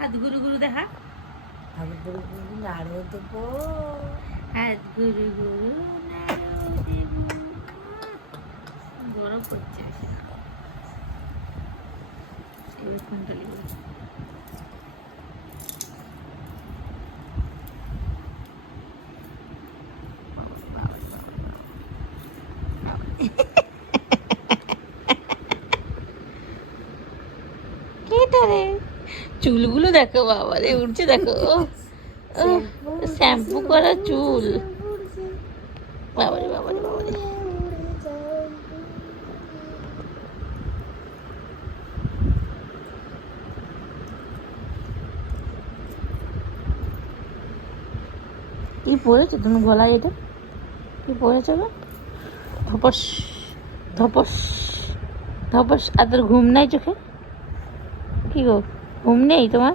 হাত গুরু গুরু দেখা, হাত গুরু গুরু নাড়ু দেবো, হাত গুরু গুরু নাড়ু দেবো। গরম করছে বেশি না, এবার কুণ্ডলি গুলো। রে চুলগুলো দেখো বাবা রে, উঠছে দেখো, শ্যাম্পু করা চুল, বাবারে বাবারে বাবারে। কি পরেছো তুমি গলায়? এটা কি পরেছো গো? ধপস ধপস ধপস। আর তোর ঘুম নাই চোখে? কি গো, ঘুম নেই তোমার?